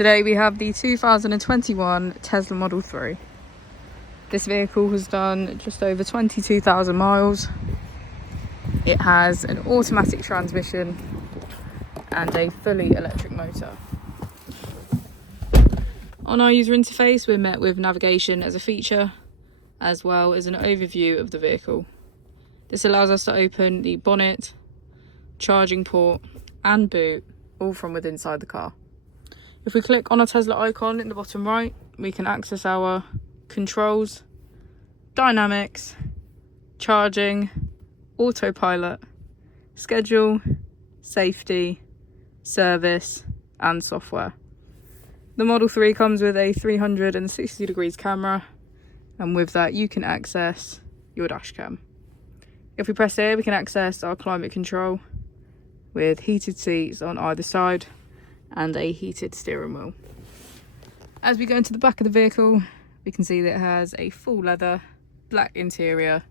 Today we have the 2021 Tesla Model 3. This vehicle has done just over 22,000 miles. It has an automatic transmission and a fully electric motor. On our user interface, we're met with navigation as a feature, as well as an overview of the vehicle. This allows us to open the bonnet, charging port and boot, all from within inside the car. If we click on a Tesla icon in the bottom right, we can access our controls, dynamics, charging, autopilot, schedule, safety, service and software. The Model 3 comes with a 360 degrees camera, and with that you can access your dash cam. If we press here, we can access our climate control with heated seats on either side and a heated steering wheel. As we go into the back of the vehicle, we can see that it has a full leather black interior